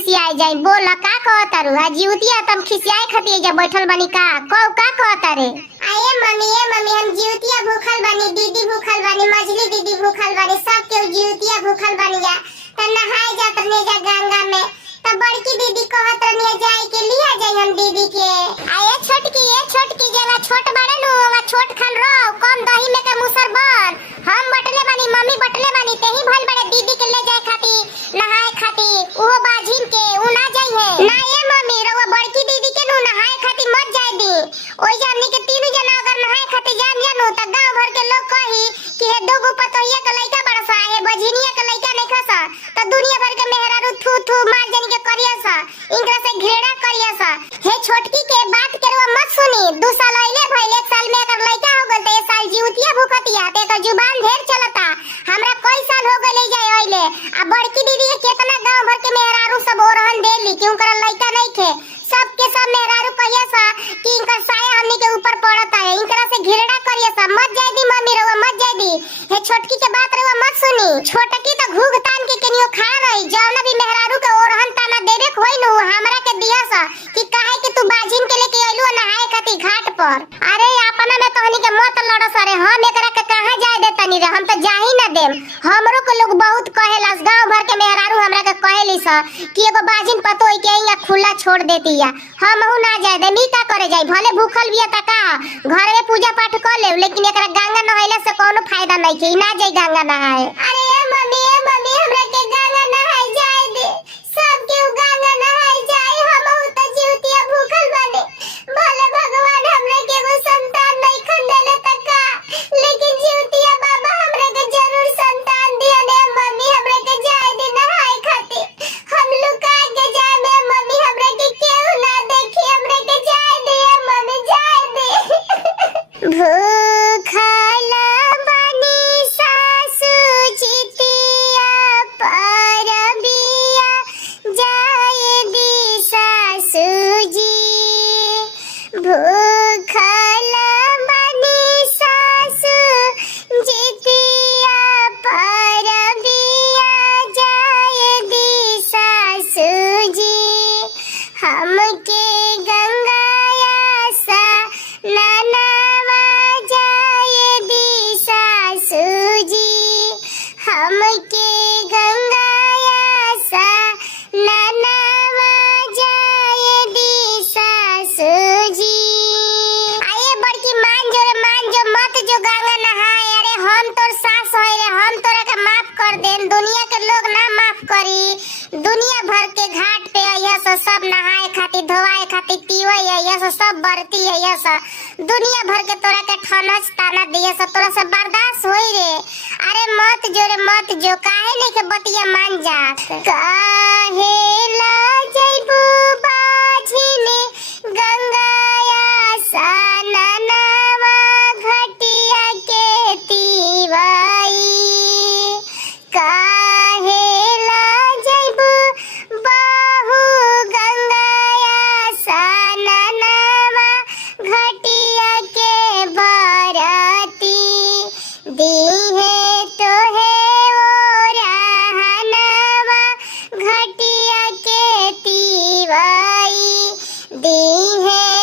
खिसियाई जाई। बोला का कहता रू? जीवतिया तुम खिसियाई खतिए जा बैठल बनी का कहता रे? आये मम्मी हम जीवतिया भूखल बानी, दीदी भूखल बानी, मछली दीदी भूखल बानी, सब के जीवतिया भूखल बानी जा। त नहाए जात रहने जा गंगा में, त बड़की दीदी कहत रहने जाए के लिया जाई हम दीदी के। आये छोटकी जेला छोट बाड़े नु ओला छोट खान रहो, कम दही में के मुसर बन। हम बटले बानी, मम्मी बटले बानी, तेही भल बड़े दीदी के ले जाए खाती नहाए खाती। ओहो बाजिन के उ ना जाई है ना ये मम्मी रवा बड़की दीदी के नु नहाए खाती मत जाए दी। ओई जामनी के तीनों जना अगर नहाए खाती जान जानू त गांव भर के लोग कही कि हे दो गो पतोहिया के लइका बड़सा है, बझिनिया के लइका नहीं खसा, त दुनिया भर के मेहरारू थू थू मार जानी के करियसा, इनकरा से घृणा करियसा। हे छोटकी के बात के रवा मत सुनी। 2 साल आइले भइले, 1 साल में अगर लइका हो गल त 1 साल जीवतिया भूखतिया, त एकर जुबान ढेर चलता। हमरा कई साल हो गइले जाए आइले। आ बड़की दीदी के केतना गांव भर के मेहरारू सब ओरहन देली कि उनकरा लइका नहीं थे। सब के सब मेहरारू कहियसा कि इनकर साया हमनी के ऊपर पड़ता है, इनकरा से घृणा करियसा। मत जाए दी मम्मी रवा मत जाए दी। हे छोटकी के बात रवा मत सुनी। छोटकी त घूग तान के केनियो खा रही, जौना भी मेहरारू के ओरहन ताना देबे होई नु हमरा के दियासा कि काहे कि तू बाजिन के लेके आइलू नहाए खाती घाट पर। अरे अपना में तोहनी के मत लड़स रे। हम एकरा के कहां जाए दे तनी रे, हम त जा ही ना देम। हमरो के लोग बहुत कहेला, गांव भर के मेहरारू हमरा के कहेली स कि एगो बाजिन पतोई के इया खुला छोड़ देती या। हमहु ना जाए दे। मी का करे जाई? भले भूखल बिया त का घर में पूजा पाठ कर ले, लेकिन एकरा गंगा नहाइला से कोनो फायदा नहीं के। ना जाई गंगा नहाए। अरे मम्मी हमरा के गंगा नहाए जाए दे। सब के गंगा नहाए जाए, हमहु त जीवतिया भूखल बानी। भले भगवान हमरा के एगो संतान नहीं खन देले त का, लेकिन जीवतिया बाबा हमरा के जरूर संतान दिया ने। मम्मी हमरा के जाए दे नहाए खाती। हम लुका के जाए में मम्मी हमरा के केहू ना देखी, हमरा के जाए दे मम्मी जाए दे। भूखल बानी सासू जितिया परबिया, जाए दी सासू जी। भूखल बानी सासू जितिया परबिया, जाए दी सासू जी। हमके गंगाया सा ननवा, जाए दी सासू जी। हमके गंगाया सा ननवा, जाए दी सासू जी। आये बड़की मान जो मत जो गंगा नहाए। अरे हम तोर सास होय रे, हम तोरा के माफ कर देन। दुनिया के लोग ना माफ करी। दुनिया भर के घाट पे आइया सब नहाए खाती धोवाए खाती पीवे आइया सब बरती आइया। दुनिया भर के तोरा के ठनस ताना दिया स, तोरा से बर्दाश्त होई रे। अरे मत जो काहे नहीं के बतिया मान जा। काहे ला जइबू बाझिने गंगाया सा ननवा, घटिया के तीवाई। काहे ला जइबू बाहु गंगाया सा ननवा, घटिया के बरती। दीहे तो है ओ रहनवा, घटिया के तीवाई। दीहे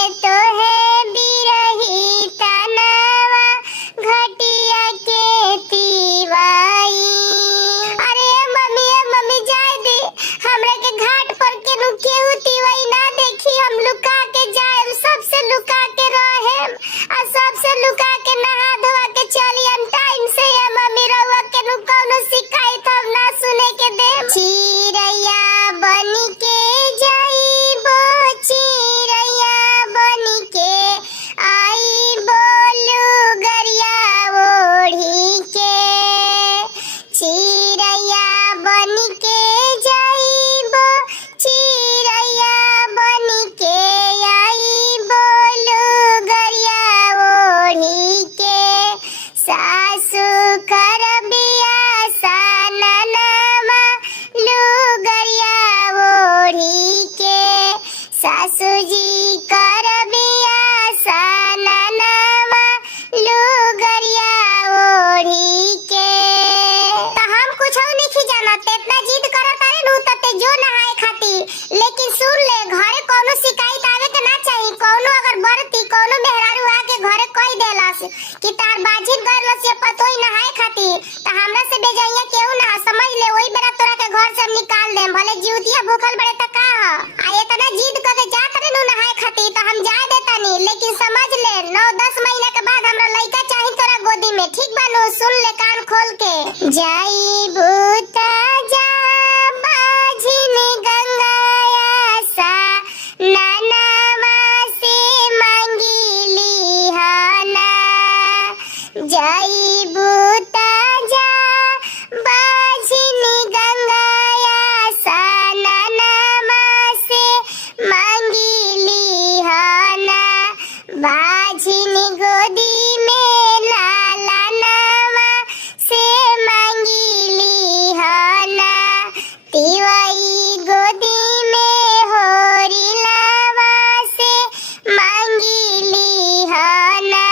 बाजिन गरल से पतोई नहाए खाती त हमरा से बेजाइया केहू ना समझ ले ओई बेरा तोरा के घर से हम निकाल देम भले जीवतिया भूखल बड़े त का ह आ इतना जिद क के जात रे नु नहाए खाती त हम जा देतानी लेकिन समझ ले 9-10 महीना के बाद हमरा लइका चाही तोरा गोदी में ठीक बानू सुन ले कान खोल के जाई बूता जा बाजिन गंगाया सा नानावा से मांगिली हना जाई बूता जा बाजिन गंगाया सा नानावा से मांगिली हना बाजिन गोदी में लाला नावा से मांगिली हना तिवाई गोदी में होरी लावा से मांगिली हना